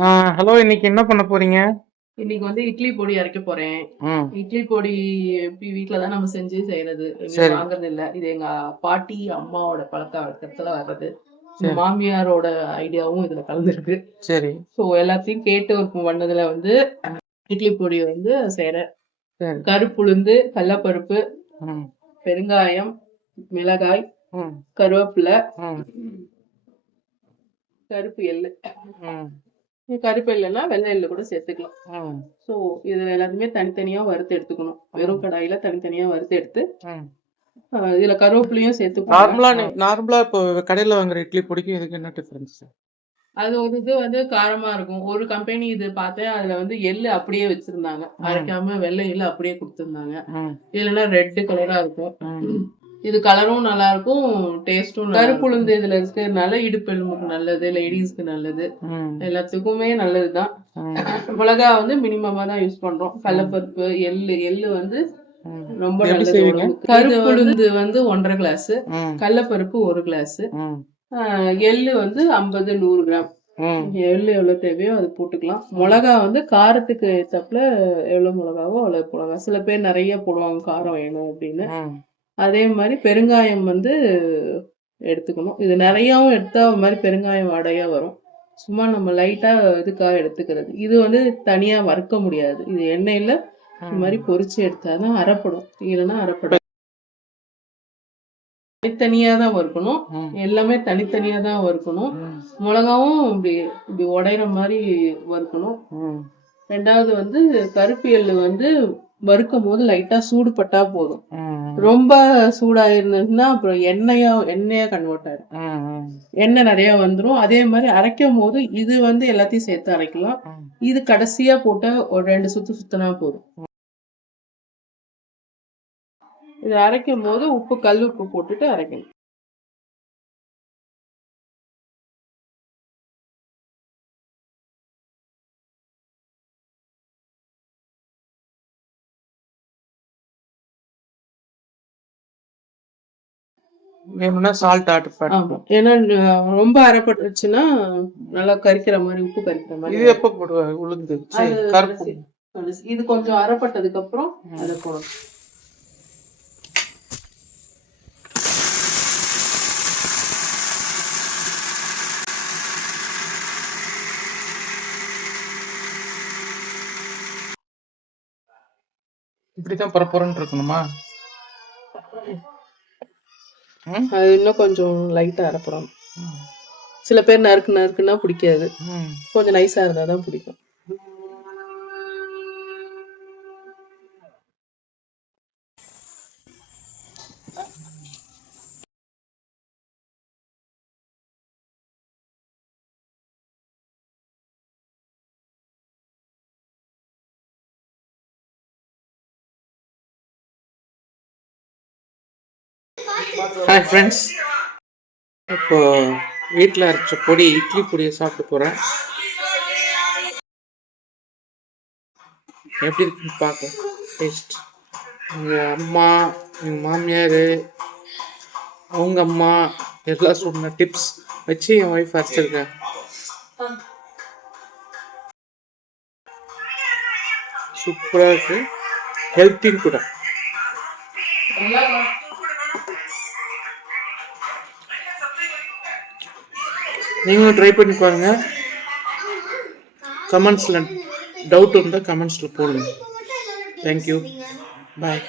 Hello, இன்னைக்கு என்ன பண்ண போறீங்க? இன்னைக்கு வந்து இட்லி பொடி அரைக்க போறேன். இட்லி பொடி வீட்ல தான் நம்ம செஞ்சு செய்யறது. எங்கேயும் வாங்குறது இல்ல. இது எங்க பாட்டி, அம்மாவோட பழக்க வழக்கத்துல வர்றது. மாமியாரோட ஐடியாவும் இதுல கலந்துருக்கு. சரி. ஸோ எல்லாத்தையும் கேட்டு பண்ணதுல வந்து இட்லி பொடி வந்து செய்யறேன். கருப்புளுந்து, கடலப்பருப்பு, பெருங்காயம், மிளகாய், கருவேப்பிலை, கருப்பு எள்ளு. கருப்பு எள்ளுனா வெள்ளை எள்ளு கூட சேர்த்துக்கலாம். ஸோ இது எல்லாத்தையுமே தனித்தனியா வறுத்து எடுத்துக்கணும். வெறும் கடாயில தனித்தனியா வறுத்து எடுத்து இதுல கருவேப்பிலையும் சேர்த்து. நார்மலா இப்போ கடையில வாங்குற இட்லி பொடிக்கும் இதுக்கு என்ன டிஃபரன்ஸ்? அது ஒரு இது வந்து காரமா இருக்கும். ஒரு கம்பெனி இது பார்த்தேன், அதுல வந்து எள்ளு அப்படியே வச்சிருந்தாங்க, அரைக்காம வெள்ளை எள்ளு அப்படியே கொடுத்துருந்தாங்க. இல்லைன்னா ரெட் கலரா இருக்கும். இது கலரும் நல்லா இருக்கும், டேஸ்டும். கருப்புளுந்து இதுல இருக்கிறதுனால இடுப்பு எலும்புக்கு நல்லது, லேடிஸ்க்கு நல்லது, எல்லாத்துக்குமே நல்லதுதான். மிளகா வந்து மினிமமா தான் யூஸ் பண்றோம். கடலப்பருப்பு, எள்ளு வந்து ரொம்ப நல்லது. கருப்புளுந்து வந்து 1.5 கிளாஸ், கடலப்பருப்பு 1 கிளாஸ், எள்ளு வந்து 50-100 கிராம். எள்ளு எவ்வளவு தேவையோ அது போட்டுக்கலாம். மிளகா வந்து காரத்துக்கு ஏத்தாப்புல எவ்வளவு மிளகாவோ அவ்வளவு போடுவாங்க. சில பேர் நிறைய போடுவாங்க காரம் வேணும் அப்படின்னு. அதே மாதிரி பெருங்காயம் வந்து எடுத்துக்கணும். இது நிறையாவும் எடுத்தா ஒரு மாதிரி பெருங்காயம் வாடையா வரும். சும்மா நம்ம லைட்டா இதுக்காக எடுத்துக்கிறது. இது வந்து தனியா வறுக்க முடியாது. இது எண்ணெயில இந்த மாதிரி பொரிச்சு எடுத்தாதான் அரைப்படும், இல்லைன்னா அரைப்படும். தனித்தனியா தான் வறுக்கணும். எல்லாமே தனித்தனியா தான் வறுக்கணும். மிளகாவும் இப்படி உடையிற மாதிரி வறுக்கணும். ரெண்டாவது வந்து கருப்பு எள்ளு வந்து வறுக்கும் போது லைட்டா சூடு பட்டா போதும். ரொம்ப சூடாயிருந்ததுன்னா அப்புறம் எண்ணெயா கன்வெர்ட் ஆயிடும். எண்ணெய் நிறைய வந்துடும். அதே மாதிரி அரைக்கும் போது இது வந்து எல்லாத்தையும் சேர்த்து அரைக்கலாம். இது கடைசியா போட்ட ஒரு 2 சுத்து சுத்தினா போதும். இது அரைக்கும் போது கல் உப்பு போட்டுட்டு அரைக்கணும். வேணும்னா சால்ட் ஆட் பண்ணலாம். ஏன்னா ரொம்ப அரைப்பட்டுருச்சுன்னா நல்லா கரிக்கிற மாதிரி, உப்பு கரிக்கிற மாதிரி. இது எப்ப போடுவாங்க? உளுந்து கருப்பு. இது கொஞ்சம் அரைப்பட்டதுக்கு அப்புறம் அதை போடணும். இப்படிதான் பரப்புறன்னு இருக்கணுமா? அது இன்னும் கொஞ்சம் லைட்டா அரைப்படும். சில பேர் நறுக்குன்னா பிடிக்காது, கொஞ்சம் நைஸா இருந்தாதான் பிடிக்கும். ஹாய் ஃப்ரெண்ட்ஸ், இப்போ வீட்டில் அரைச்ச பொடி, இட்லி பொடியை சாப்பிட்டு போகிறேன். எப்படி இருக்குன்னு பார்க்க டேஸ்ட். எங்கள் அம்மா, எங்கள் மாமியார், அவங்க அம்மா எல்லாம் சொன்ன டிப்ஸ் வச்சு என் ஒய்ஃப் அரைச்சிருக்கேன். சூப்பராக இருக்கு, ஹெல்த்தின்னு கூட. நீங்களும் ட்ரை பண்ணி பாருங்க. கமெண்ட்ஸில் டவுட் இருந்தால் கமெண்ட்ஸில் போடுங்க. தேங்க்யூ, பாய்.